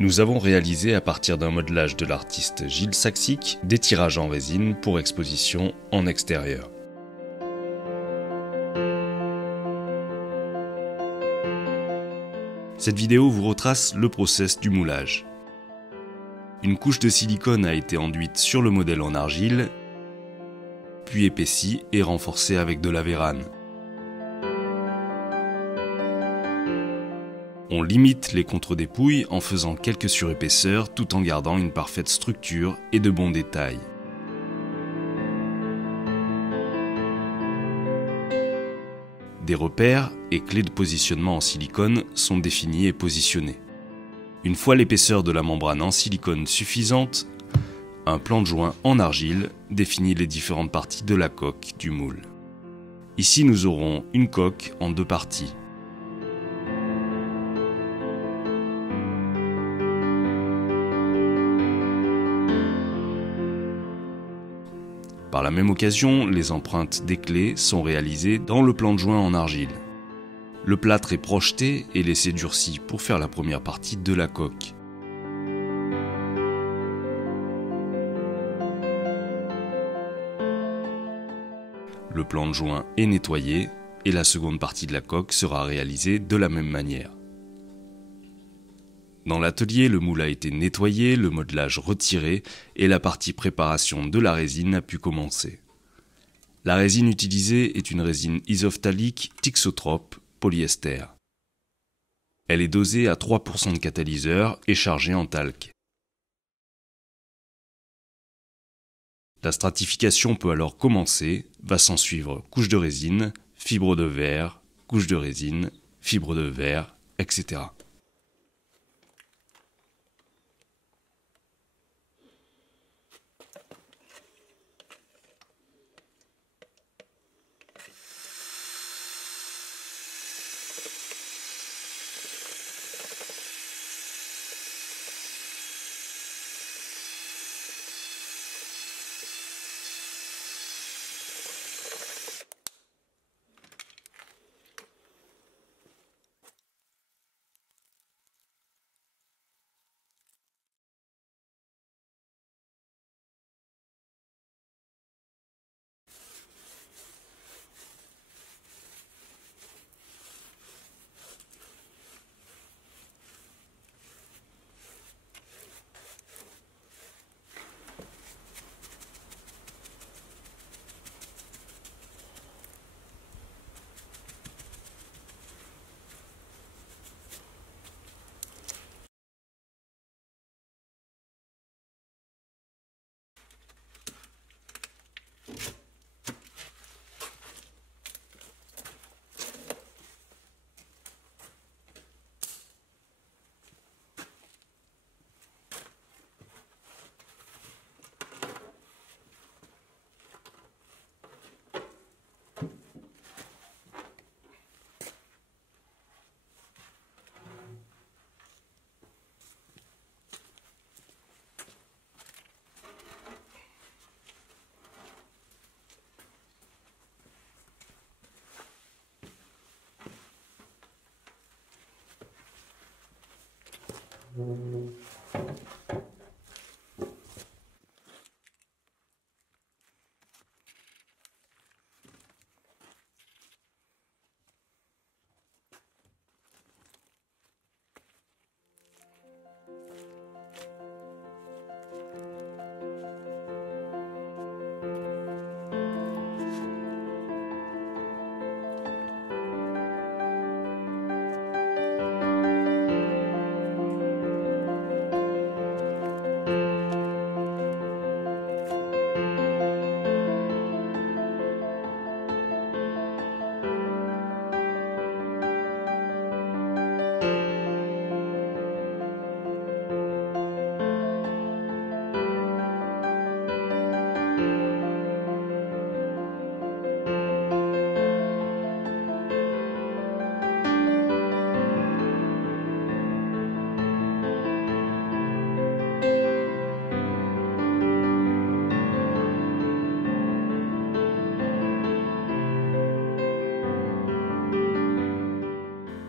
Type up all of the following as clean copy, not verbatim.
Nous avons réalisé à partir d'un modelage de l'artiste Gilles Saxic des tirages en résine pour exposition en extérieur. Cette vidéo vous retrace le process du moulage. Une couche de silicone a été enduite sur le modèle en argile, puis épaissie et renforcée avec de la vérane. On limite les contre-dépouilles en faisant quelques surépaisseurs tout en gardant une parfaite structure et de bons détails. Des repères et clés de positionnement en silicone sont définis et positionnés. Une fois l'épaisseur de la membrane en silicone suffisante, un plan de joint en argile définit les différentes parties de la coque du moule. Ici, nous aurons une coque en deux parties. Par la même occasion, les empreintes des clés sont réalisées dans le plan de joint en argile. Le plâtre est projeté et laissé durci pour faire la première partie de la coque. Le plan de joint est nettoyé et la seconde partie de la coque sera réalisée de la même manière. Dans l'atelier, le moule a été nettoyé, le modelage retiré et la partie préparation de la résine a pu commencer. La résine utilisée est une résine isophthalique thixotrope polyester. Elle est dosée à 3% de catalyseur et chargée en talc. La stratification peut alors commencer, va s'en suivre couche de résine, fibre de verre, couche de résine, fibre de verre, etc.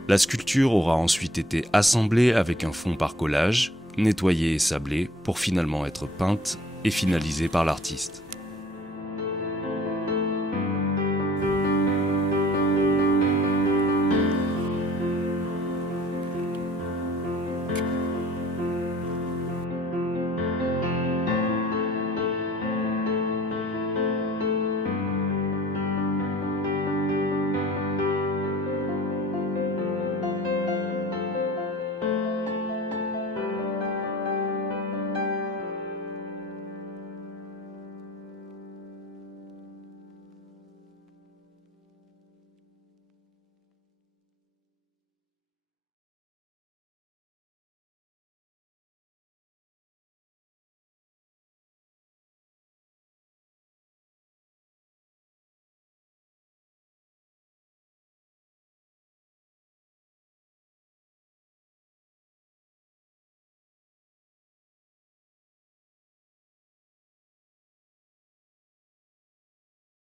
La sculpture aura ensuite été assemblée avec un fond par collage, nettoyée et sablée pour finalement être peinte et finalisée par l'artiste.